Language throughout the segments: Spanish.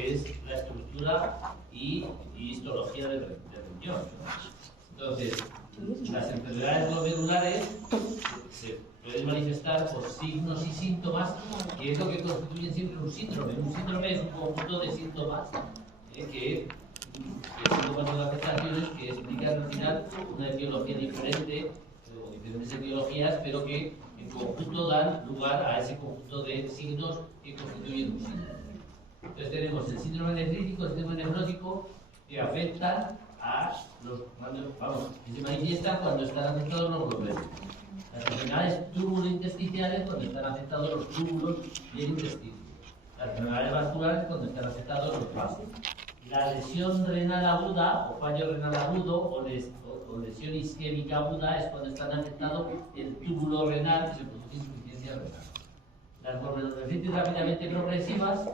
que es la estructura y histología del riñón. Entonces, las enfermedades glomerulares se pueden manifestar por signos y síntomas, que es lo que constituye siempre un síndrome. Un síndrome es un conjunto de síntomas que son cuatro afectaciones que explican al final una etiología diferente o diferentes etiologías, pero que en conjunto dan lugar a ese conjunto de signos que constituyen un síndrome. Entonces tenemos el síndrome nefrítico, el síndrome nefrótico, que afectan a los, que se manifiestan cuando están afectados los glomérulos. Las enfermedades túbulo-intersticiales cuando están afectados los túbulos y el intestino. Las enfermedades vasculares cuando están afectados los vasos. La lesión renal aguda o fallo renal agudo o lesión isquémica aguda es cuando están afectados el túbulo renal y se produce insuficiencia renal. Las glomerulonefritis rápidamente progresivas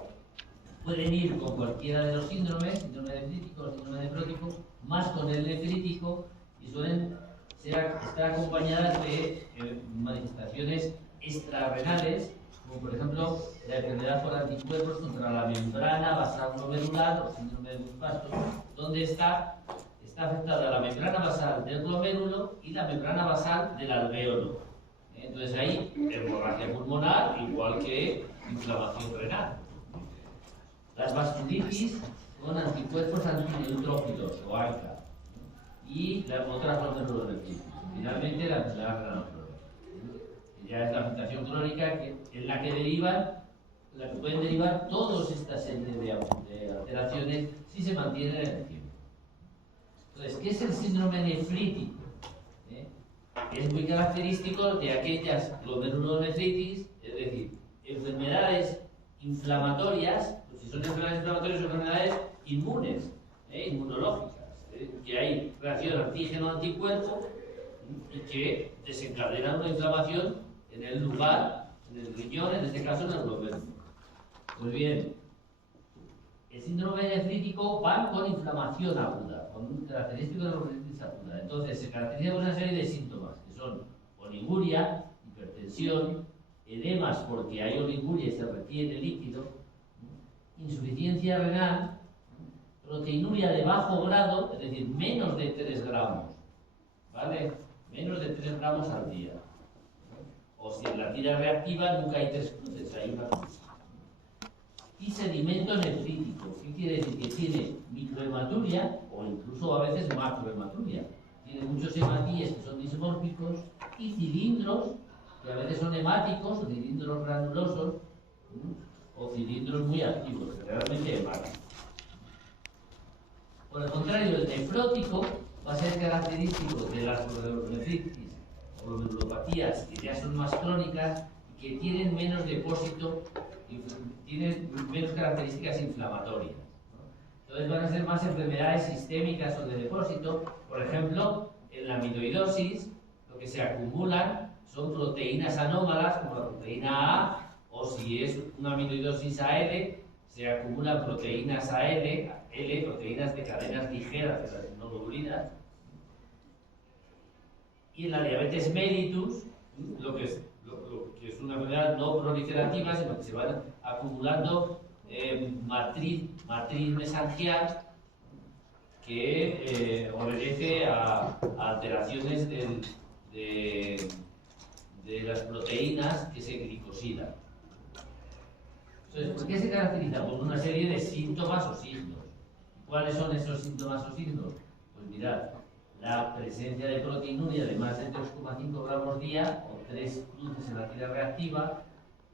pueden ir con cualquiera de los síndromes, síndrome nefrítico o síndrome nefrótico, más con el nefrítico, y suelen estar acompañadas de manifestaciones extrarrenales, como por ejemplo la enfermedad por anticuerpos contra la membrana basal glomerular o síndrome de Bush-Pastor, donde está afectada la membrana basal del glomérulo y la membrana basal del alvéolo. Entonces ahí hemorragia pulmonar igual que inflamación renal. Las vasculitis con anticuerpos antineutrófilos o ANCA y las otras glomerulonefritis. Finalmente la enfermedad renal crónica. Ya es la afectación crónica en la que pueden derivar todas estas series de alteraciones si se mantienen en el tiempo. Entonces, ¿qué es el síndrome nefrítico? Es muy característico de aquellas glomerulonefritis, es decir, enfermedades inflamatorias, pues si son enfermedades inflamatorias son enfermedades inmunes, inmunológicas, que hay reacción antígeno-anticuerpo y que desencadenan una inflamación en el lugar, en el riñón, en este caso en el glomérulo. Pues bien, el síndrome nefrítico va con inflamación aguda, con un característico de nefritis aguda. Entonces se caracteriza por una serie de síntomas que son oliguria, hipertensión, edemas porque hay oliguria y se retiene líquido, insuficiencia renal, proteinuria de bajo grado, es decir, menos de 3 gramos, ¿vale? Menos de 3 gramos al día. O si en la tira reactiva nunca hay 3 cruces, hay una cruz. Y sedimento nefrítico, ¿qué quiere decir? Que tiene microhematuria o incluso a veces macrohematuria. Tiene muchos hematíes que son dismórficos y cilindros que a veces son hemáticos o cilindros granulosos o cilindros muy activos, generalmente hemáticos. Por el contrario, el nefrótico va a ser característico de las glomerulonefritis o glomerulopatías que ya son más crónicas y que tienen menos depósito, tienen menos características inflamatorias. Entonces van a ser más enfermedades sistémicas o de depósito. Por ejemplo, en la amiloidosis lo que se acumulan son proteínas anómalas como la proteína A, o si es una amiloidosis AL, se acumulan proteínas AL, proteínas de cadenas ligeras de las inmunoglobulinas. Y en la diabetes mellitus, lo que es una enfermedad no proliferativa, sino que se van acumulando matriz mesangial que obedece a alteraciones de las proteínas que se glicosidan. Entonces, ¿por qué se caracteriza? Por una serie de síntomas o signos. ¿Cuáles son esos síntomas o signos? Pues mirad, la presencia de proteinuria de más de 3,5 gramos día o 3 cruces en la tira reactiva,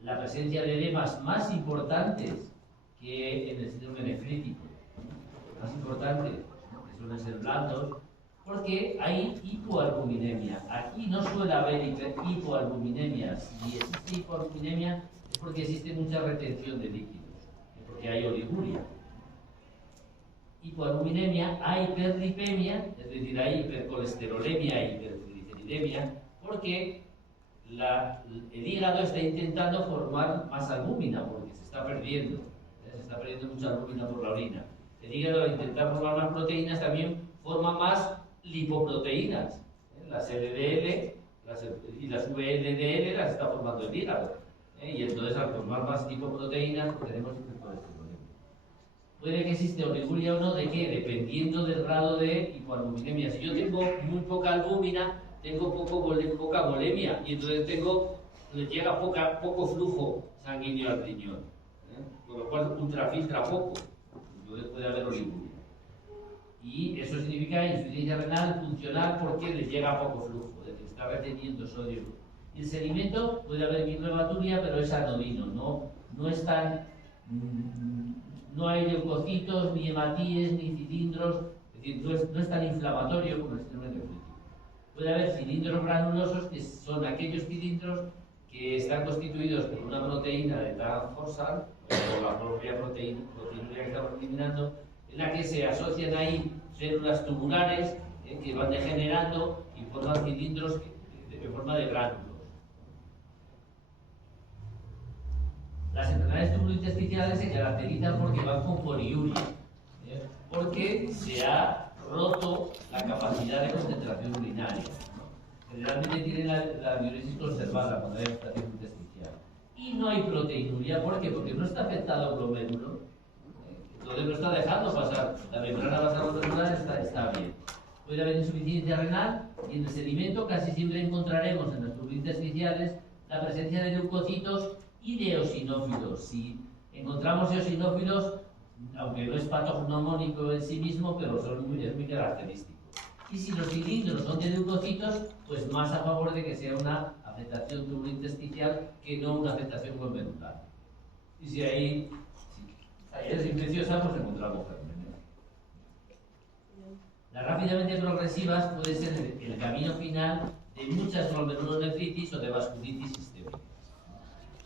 la presencia de edemas más importantes que en el síndrome nefrítico, más importantes, que suelen ser blandos, porque hay hipoalbuminemia. Aquí no suele haber hipoalbuminemia. Si existe hipoalbuminemia es porque existe mucha retención de líquidos, porque hay oliguria. Hipoalbuminemia, hay hiperlipemia, es decir, hay hipercolesterolemia y hipertrigliceridemia, porque el hígado está intentando formar más albúmina, porque se está perdiendo mucha albúmina por la orina. El hígado, al intentar formar más proteínas, también forma más lipoproteínas. Las LDL y las VLDL las está formando el hígado. Y entonces, al formar más lipoproteínas, pues tenemos hipercolesterolemia. puede que exista oliguria o no, ¿de qué? Dependiendo del grado de hipoalbuminemia. Si yo tengo muy poca albúmina, tengo poca volemia, y entonces le llega poco flujo sanguíneo al riñón, con lo cual ultrafiltra poco, entonces puede haber oliguria. Y eso significa insuficiencia renal funcional porque le llega poco flujo, es decir, está reteniendo sodio. Y el sedimento puede haber microhematuria, pero es anodino, no es tan... no hay leucocitos, ni hematíes, ni cilindros, es decir, no es tan inflamatorio como el síndrome nefrítico. Puede haber cilindros granulosos, que son aquellos cilindros que están constituidos por una proteína de transforsal, o la propia proteína que estamos eliminando, en la que se asocian ahí células tubulares que van degenerando y forman cilindros en forma de gránulos. Las enfermedades tubulointestinales se caracterizan porque van con poliuria, porque se ha roto la capacidad de concentración urinaria. Generalmente tienen la diuresis conservada cuando hay afectación intersticial. Y no hay proteinuria, ¿por qué? Porque no está afectado el glomérulo, entonces no está dejando pasar. La membrana basal glomerular está bien. Puede haber insuficiencia renal y en el sedimento casi siempre encontraremos en las tubulointestinales la presencia de leucocitos y de eosinófilos. Si encontramos eosinófilos, aunque no es patognomónico en sí mismo, pero es muy característico. Y si los cilindros son de leucocitos, pues más a favor de que sea una afectación tubulointestinal que no una afectación glomerular. Y si hay es infecciosa, pues encontramos gérmenes. Las rápidamente progresivas puede ser el camino final de muchas glomerulonefritis o de vasculitis sistémicas.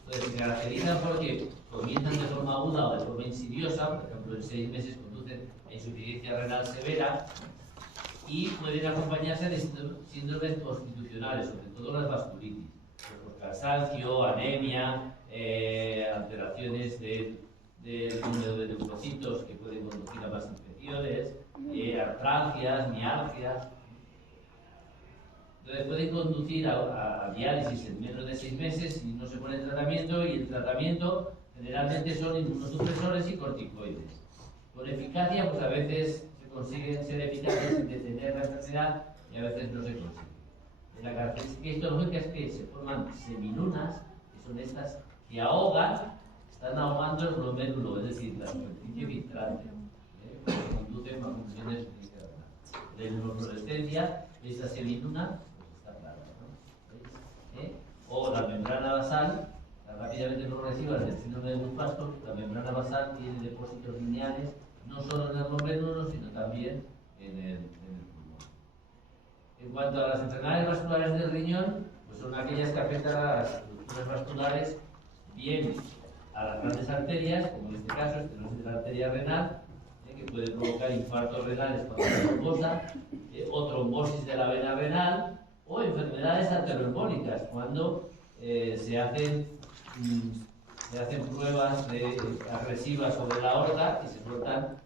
Entonces se caracterizan porque comienzan de forma aguda o de forma insidiosa, por ejemplo en 6 meses conducen a insuficiencia renal severa, y pueden acompañarse de síndromes constitucionales, sobre todo las vasculitis, por cansancio, anemia, alteraciones del número de leucocitos que pueden conducir a más infecciones, artralgias, mialgias. Entonces pueden conducir a diálisis en menos de 6 meses si no se pone tratamiento, y el tratamiento generalmente son inmunosupresores y corticoides. Con eficacia, pues a veces se consiguen ser eficaces en detener la enfermedad y a veces no se consigue. La característica histológica es que se forman semilunas, que son estas que están ahogando el glomérulo, es decir, la superficie filtrante, que conducen a funciones de neurofluorescencia. Esta semiluna pues está clara, ¿no? O la membrana basal, las rápidamente progresivas del síndrome de Dupas-Pastor. La membrana basal tiene depósitos lineales no solo en el glomérulo, sino también en el pulmón. En cuanto a las enfermedades vasculares del riñón, pues son aquellas que afectan a las estructuras vasculares, bien a las grandes arterias, como en este caso, estenosis de la arteria renal, que puede provocar infartos renales cuando se trombosa, o trombosis de la vena renal, o enfermedades arterioembólicas, cuando se hacen pruebas agresivas sobre la aorta y se sueltan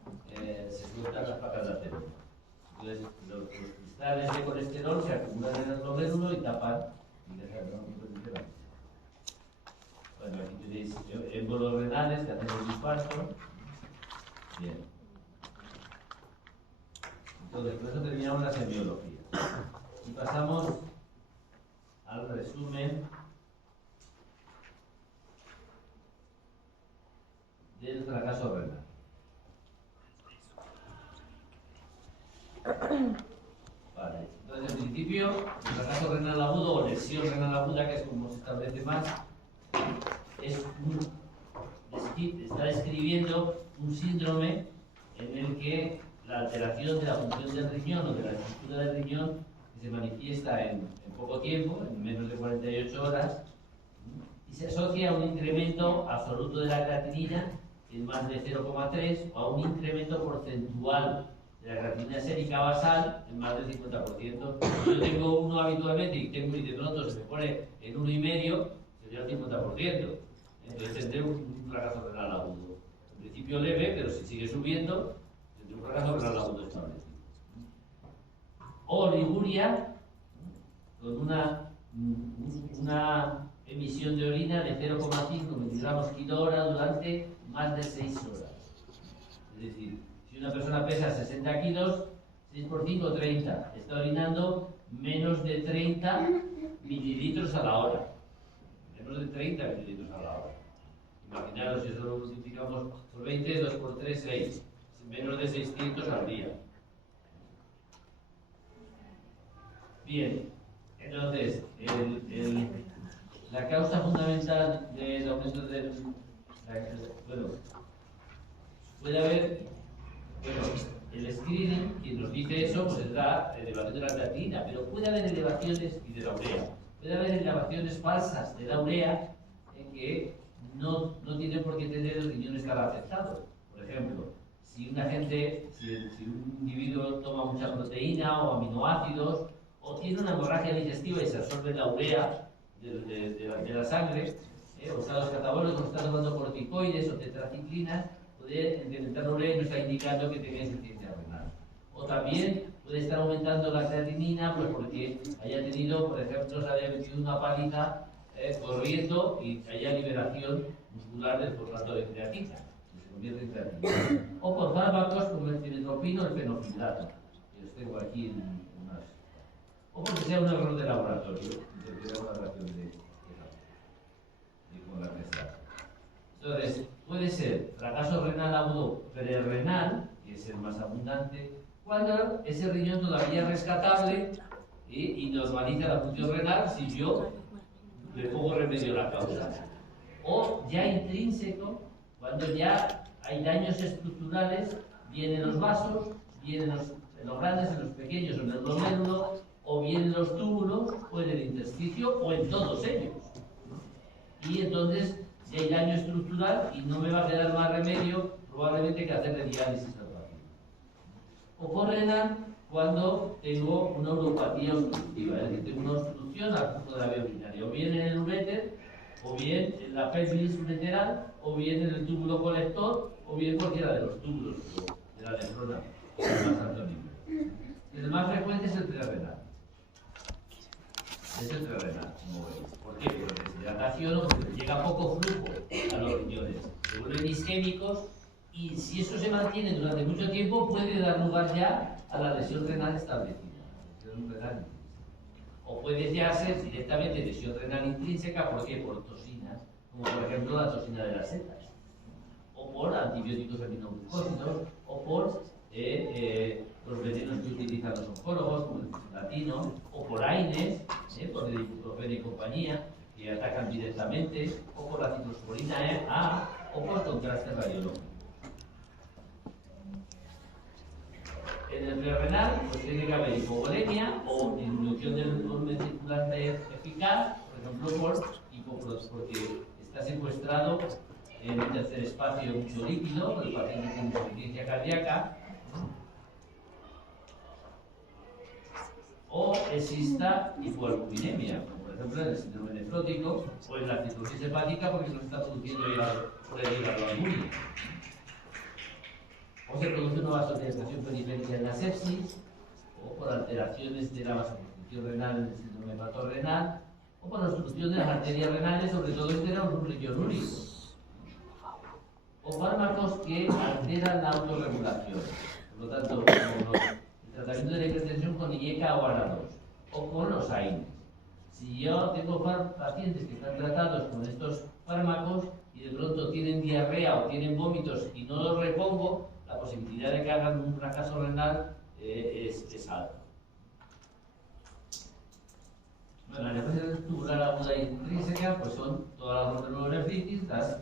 las placas de arteria. Entonces, los cristales de colesterol se acumulan en el glomérulo y tapan. Bueno, aquí tenéis émbolos renales que hacen el infarto. Bien. Entonces, por eso terminamos la semiología. Y pasamos al resumen del fracaso renal. Vale. Entonces, en principio, el fracaso renal agudo o lesión renal aguda, que es como se establece más, está describiendo un síndrome en el que la alteración de la función del riñón o de la estructura del riñón, que se manifiesta en poco tiempo, en menos de 48 horas, y se asocia a un incremento absoluto de la creatinina en más de 0,3 o a un incremento porcentual de la creatinina sérica basal en más del 50%. Si yo tengo 1 habitualmente y de pronto se me pone en 1,5, sería el 50%. Entonces tendré un fracaso renal agudo. En principio leve, pero si sigue subiendo, tendré un fracaso renal agudo establecido. O oliguria, con una emisión de orina de 0,5 miligramos kilo hora durante más de 6 horas. Es una persona pesa 60 kilos, 6 por 5, 30. Está orinando menos de 30 mililitros a la hora. Menos de 30 mililitros a la hora. Imaginaros si eso lo multiplicamos por 20, 2 por 3, 6. Menos de 600 al día. Bien, entonces, la causa fundamental del aumento del... Bueno, puede haber... Bueno, el screening, quien nos dice eso, pues es la elevación de la creatinina, pero puede haber elevaciones, y de la urea, puede haber elevaciones falsas de la urea en que no tiene por qué tener el riñón estar afectado. Por ejemplo, si un individuo toma mucha proteína o aminoácidos, o tiene una hemorragia digestiva y se absorbe la urea de la sangre, o estados catabólicos, está tomando corticoides o tetraciclinas, puede incrementar la urea y no está indicando que tenga insuficiencia renal. O también puede estar aumentando la creatinina pues porque haya tenido, por ejemplo, se haya metido una paliza corriendo y haya liberación muscular del fosfato de creatina, que se convierte en creatina. O por fármacos como el cimetropino o el fenofilato, que los tengo aquí en unas. O porque sea un error de laboratorio, que sea una reacción con la mesa. Entonces, puede ser fracaso renal agudo prerrenal, que es el más abundante, cuando ese riñón todavía es rescatable y normaliza la función renal si yo le pongo remedio a la causa. O ya intrínseco, cuando ya hay daños estructurales, bien en los vasos, bien en los grandes, en los pequeños, en el glomérulo, o bien en los túbulos, o en el intersticio, o en todos ellos. Y entonces, si hay daño estructural y no me va a quedar más remedio, probablemente que hacerle diálisis al paciente. O por renal, cuando tengo una uropatía obstructiva, es decir, tengo una obstrucción al flujo de la vía urinaria, o bien en el uréter, o bien en la pelvis ureteral, o bien en el túbulo colector, o bien cualquiera de los túbulos de la nefrona, más alto nivel. El más frecuente es el prerrenal. Es el prerrenal, como veis. ¿Por qué? Por deshidratación o porque llega poco flujo a los riñones. Se vuelven isquémicos y si eso se mantiene durante mucho tiempo puede dar lugar ya a la lesión renal establecida. Lesión renal. O puede ya ser directamente lesión renal intrínseca, ¿por qué? Por toxinas, como por ejemplo la toxina de las setas. O por antibióticos aminoglucósidos, o por los venenos que utilizan los oncólogos, como el cislatino, o por AINES, por el ibuprofeno y compañía, que atacan directamente, o por la ciclosporina A, o por contraste radiológico. En el prerrenal, pues tiene que haber hipovolemia o disminución del volumen circulante eficaz, por ejemplo, porque está secuestrado en un tercer espacio mucho líquido, el paciente con insuficiencia cardíaca, o exista hipoalbuminemia, como por ejemplo en el síndrome nefrótico o en la cirrosis hepática porque no se está produciendo por el hígado albúmico. O se produce una vasodilatación periférica en la sepsis, o por alteraciones de la vasoconstricción renal en el síndrome hepatorenal, o por obstrucción de las arterias renales, sobre todo este era un riñón úrico. O fármacos que alteran la autorregulación. Por lo tanto, como el tratamiento de la hipertensión con IECA o ARA2, o con los AINES. Si yo tengo pacientes que están tratados con estos fármacos y de pronto tienen diarrea o tienen vómitos y no los repongo, la posibilidad de que hagan un fracaso renal es alta. Bueno, la nefrosis tubular aguda e intrínseca pues son todas las glomerulonefritis, las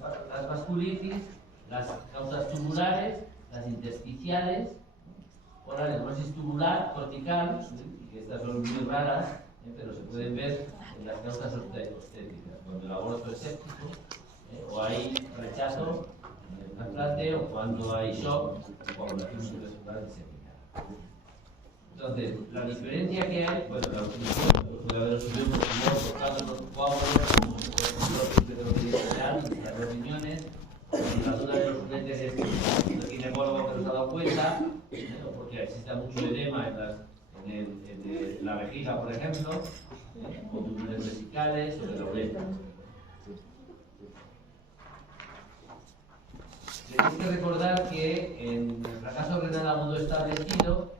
vasculitis, las causas tubulares, las intersticiales, o la nefrosis tubular cortical, que estas son muy raras, pero se pueden ver en las causas obstétricas, cuando el aborto es séptico, o hay rechazo del trasplante, o cuando hay shock, o coagulación subvascular diséptica. Entonces, la diferencia que hay, bueno, la obstrucción, puede haber obstrucción por tumor, por cáncer, por coágulos, por los riñones, la duda de los juguetes es que el ginecólogo que nos ha dado cuenta, porque existe mucho edema en la vejiga, por ejemplo, o túbulos vesicales o de la uretra. tenéis que recordar que en el fracaso renal agudo establecido,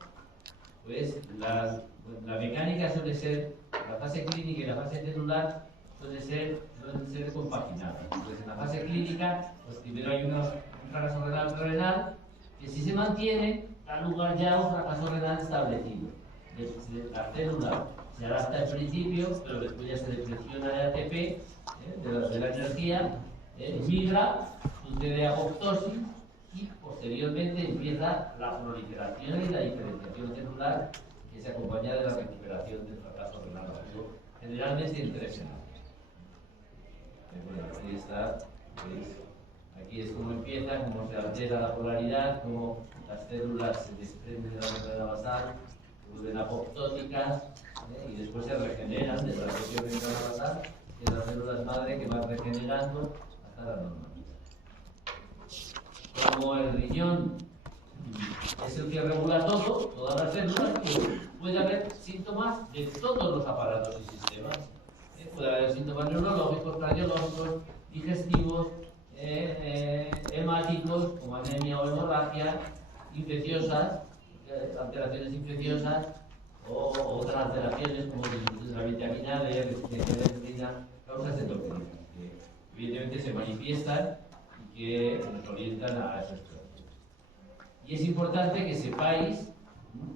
pues la mecánica suele ser, la fase clínica y la fase celular suelen ser compaginadas. Entonces, en la fase clínica, pues primero hay un fracaso renal que si se mantiene, da lugar ya a un fracaso renal establecido. La célula se adapta al principio, pero después ya se depresiona el ATP de la energía, migra, sucede apoptosis y posteriormente empieza la proliferación y la diferenciación celular que se acompaña de la recuperación del fracaso renal agudo, generalmente en 3 semanas. Bueno, aquí está, ¿veis? Aquí es como empieza, cómo se altera la polaridad, cómo las células se desprenden de la membrana basal, se vuelven apoptóticas y después se regeneran de la propia membrana basal, que es las células madre que van regenerando hasta la normalidad. Como el riñón es el que regula todo, todas las células, pues puede haber síntomas de todos los aparatos y sistemas. Puede haber síntomas neurológicos, cardiológicos, digestivos, hemáticos, como anemia o hemorragia, infecciosas, alteraciones infecciosas, o otras alteraciones como la vitamina D, resistencia, causas de toxinas, que evidentemente se manifiestan y que nos orientan a esos procesos. Y es importante que sepáis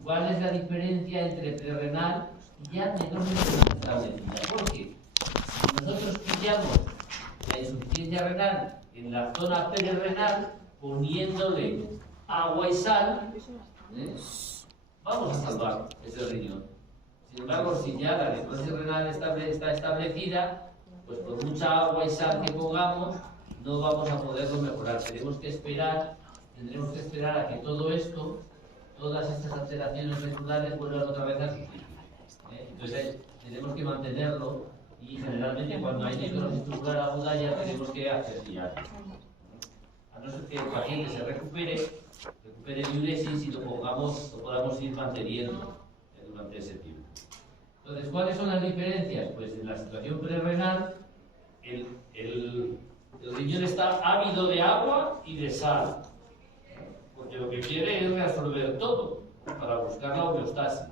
cuál es la diferencia entre prerrenal y ya menormente establecida. Porque si nosotros pillamos la insuficiencia renal en la zona prerrenal poniéndole agua y sal, vamos a salvar ese riñón. Sin embargo, si ya la necrosis renal está establecida, pues por mucha agua y sal que pongamos, no vamos a poderlo mejorar. Tendremos que esperar a que todo esto, todas estas alteraciones celulares vuelvan otra vez a su sitio. Entonces, tenemos que mantenerlo y generalmente cuando hay necrosis estructural aguda ya tenemos que hacer diálisis. A no ser que el paciente se recupere diuresis y lo podamos ir manteniendo durante ese tiempo. Entonces, ¿cuáles son las diferencias? Pues en la situación prerrenal, el riñón está ávido de agua y de sal, porque lo que quiere es reabsorber todo para buscar la homeostasis.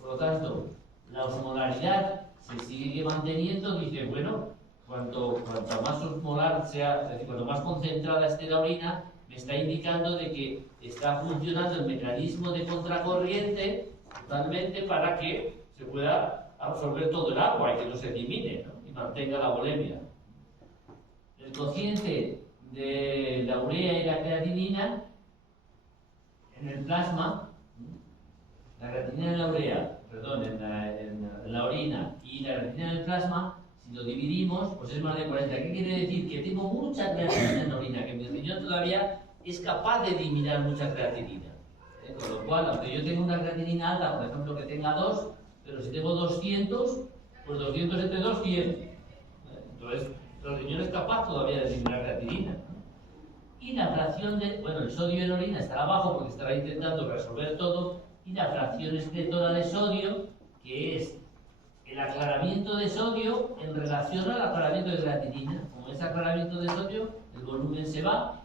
Por lo tanto, la osmolaridad se sigue manteniendo. Dice, bueno, cuanto más osmolar sea, es decir, cuanto más concentrada esté la orina, me está indicando de que está funcionando el mecanismo de contracorriente totalmente para que se pueda absorber todo el agua y que no se elimine, ¿no? Y mantenga la volemia. El cociente de la urea y la creatinina en el plasma, la creatinina en la urea, perdón, en la orina y la creatinina en el plasma, si lo dividimos, pues es más de 40. ¿Qué quiere decir? Que tengo mucha creatinina en la orina, que mi riñón todavía es capaz de eliminar mucha creatinina. Con lo cual, aunque yo tenga una creatinina alta, por ejemplo, que tenga 2, pero si tengo 200, pues 200 entre 2, 100. Entonces, el riñón es capaz todavía de eliminar creatinina. Y la fracción el sodio en orina estará bajo porque estará intentando resolver todo, y la fracción excretora de sodio, que es el aclaramiento de sodio en relación al aclaramiento de creatinina. Como es aclaramiento de sodio, el volumen se va.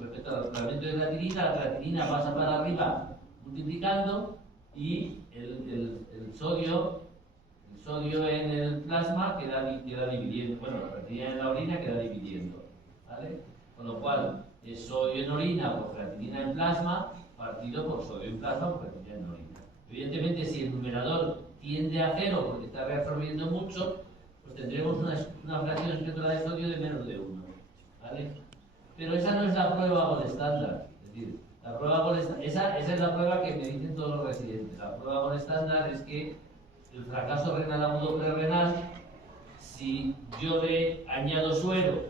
Respecto al aclaramiento de la creatinina pasa para arriba multiplicando y el sodio en el plasma queda dividiendo. Bueno, la creatinina en la orina queda dividiendo, ¿vale? Con lo cual, es sodio en orina por creatinina en plasma partido por sodio en plasma por creatinina en orina. Evidentemente, si el numerador tiende a 0 porque está reabsorbiendo mucho, pues tendremos una fracción excretora de sodio de menos de 1, ¿vale? Pero esa no es la prueba gold estándar. Es decir, la prueba esa es la prueba que me dicen todos los residentes. La prueba gold estándar es que el fracaso renal agudo prerrenal, si yo le añado suero,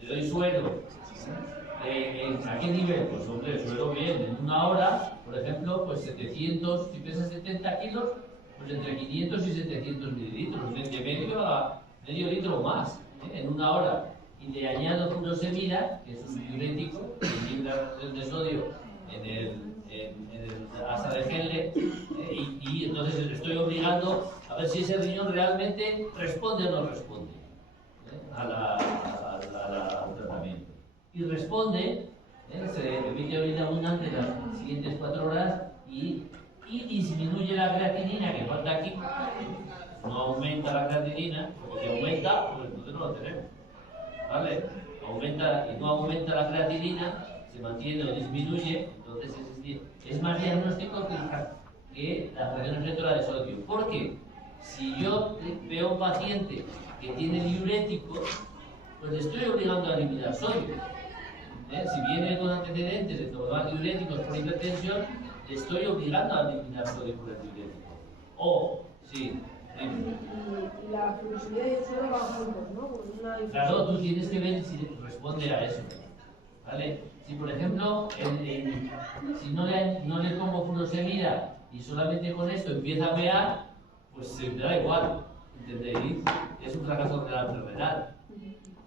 le doy suero, ¿a qué nivel? Pues hombre, suero bien, en una hora, por ejemplo, pues 700, si pesa 70 kilos, pues entre 500 y 700 mililitros, de medio a medio litro más, en una hora. Y le añado furosemida, que es un diurético, que elimina de sodio en el asa de Henle, y entonces estoy obligando a ver si ese riñón realmente responde o no responde al tratamiento. y responde, se emite orina abundante en las siguientes 4 horas y disminuye la creatinina que falta aquí. No aumenta la creatinina, porque si aumenta, pues entonces no lo tenemos. ¿Vale? Aumenta y no aumenta la creatinina, se mantiene o disminuye, entonces es más diagnóstico que la fracción efectora de sodio. Porque si yo veo a un paciente que tiene diurético, pues le estoy obligando a eliminar sodio. Si viene con antecedentes de tomar diuréticos por hipertensión, le estoy obligando a eliminar sodio por el diurético. O, sí. Y la fluoxamida y el suero van juntos, ¿no? Claro, tú tienes que ver si responde a eso. ¿Vale? Si, por ejemplo, si no le pongo furosemida y solamente con esto empieza a mear, pues se me da igual. ¿Entendéis? Es un fracaso de la enfermedad.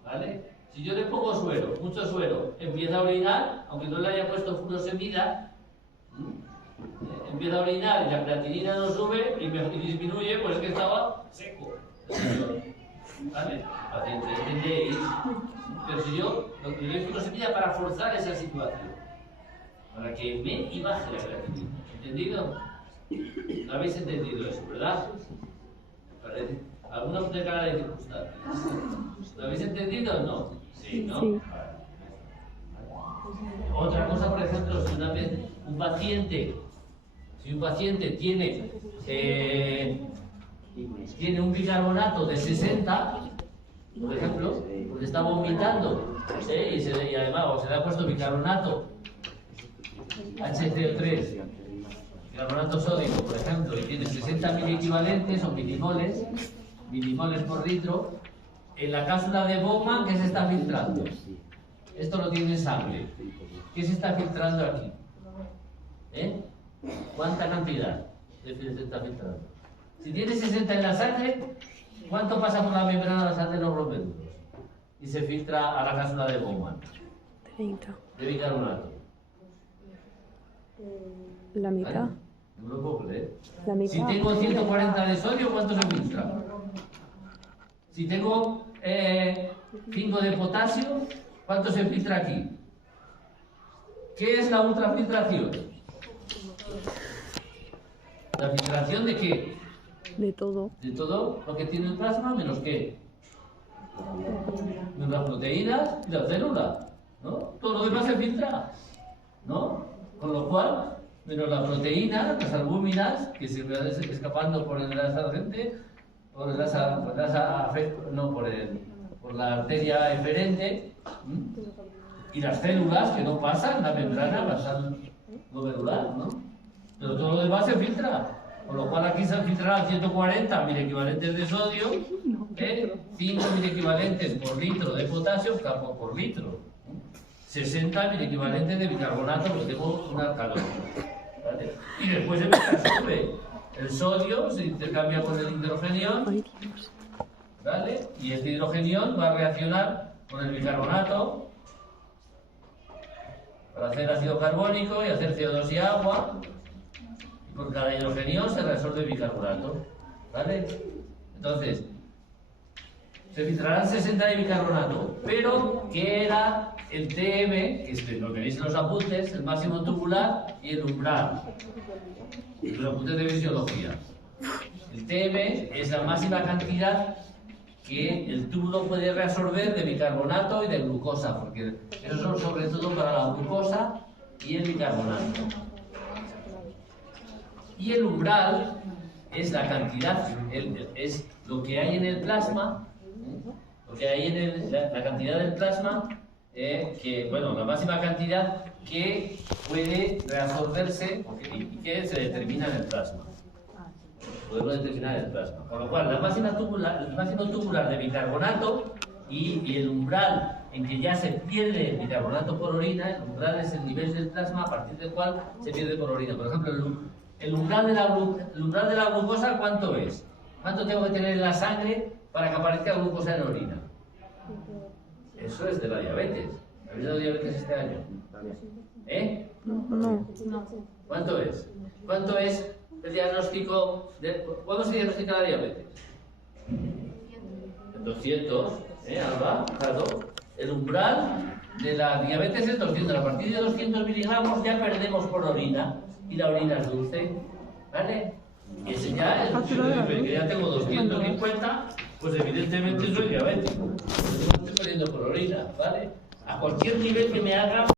¿Vale? Si yo le pongo suero, mucho suero, empieza a orinar, aunque no le haya puesto furosemida, empieza a orinar y la creatinina no sube y disminuye, pues es que estaba seco. ¿Vale? Paciente, ¿entendéis? Pero si yo lo que le doy furosemida para forzar esa situación, para que me y baje la creatinina. ¿Entendido? ¿No habéis entendido eso, verdad? ¿Parece? ¿Alguna otra cara de circunstancias? ¿Lo habéis entendido o no? Sí, ¿no? Sí. Vale. Otra cosa, por ejemplo, si un paciente tiene un bicarbonato de 60, por ejemplo, porque está vomitando, y además o se le ha puesto bicarbonato HCl3, bicarbonato sódico, por ejemplo, y tiene 60 miliequivalentes o milimoles por litro, en la cápsula de Bowman, ¿qué se está filtrando? Esto lo tiene en sangre. ¿Qué se está filtrando aquí? ¿Cuánta cantidad se está filtrando? Si tiene 60 en la sangre, ¿cuánto pasa por la membrana basal de los glomérulos? Y se filtra a la cápsula de Bowman. 30. De bicarbonato. La mitad. ¿Vale? No lo puedo creer. La mitad. Si tengo 140 de sodio, ¿cuánto se filtra? Si tengo 5 de potasio, ¿cuánto se filtra aquí? ¿Qué es la ultrafiltración? ¿La filtración de qué? De todo. De todo lo que tiene el plasma, menos qué. Menos las proteínas y las células, ¿no? Todo lo demás se filtra, ¿no? Con lo cual, menos la proteína, las albúminas, que se van escapando por el ascendente, por la arteria eferente, y las células que no pasan la membrana basal glomerular, ¿no? Pero todo lo demás se filtra, con lo cual aquí se filtrarán 140 miliequivalentes de sodio, 5 miliequivalentes por litro de potasio, por litro, 60 miliequivalentes de bicarbonato, porque tengo un alcalón, ¿vale? Y después se absorbe. El sodio se intercambia con el hidrogenión, ¿vale? Y este hidrogenión va a reaccionar con el bicarbonato para hacer ácido carbónico y hacer CO2 y agua. Y por cada hidrogenión se resuelve bicarbonato, ¿vale? Entonces, se filtrarán 60 de bicarbonato, pero ¿qué era el TM? Que lo tenéis en los apuntes, el máximo tubular y el umbral. Los apuntes de fisiología. El TM es la máxima cantidad que el túbulo puede reabsorber de bicarbonato y de glucosa, porque esos son sobre todo para la glucosa y el bicarbonato. Y el umbral es la cantidad, es lo que hay en el plasma, lo que hay en la cantidad del plasma, la máxima cantidad que puede reabsorberse y que se determina en el plasma. Podemos determinar el plasma. Con lo cual, el máximo tubular de bicarbonato y el umbral en que ya se pierde el bicarbonato por orina, el umbral es el nivel del plasma a partir del cual se pierde por orina. Por ejemplo, el umbral de la glucosa, ¿cuánto es? ¿Cuánto tengo que tener en la sangre para que aparezca glucosa en orina? Eso es de la diabetes. ¿Habéis dado diabetes este año? No. ¿Cuánto es? ¿Cuánto es el diagnóstico ¿cuándo se diagnostica la diabetes? En 200, Alba, claro. El umbral de la diabetes es 200. A partir de 200 miligramos ya perdemos por orina. Y la orina es dulce. ¿Vale? Y ese ya es que ya tengo 250, pues evidentemente soy diabético. No estoy perdiendo por orina, ¿vale? A cualquier nivel que me haga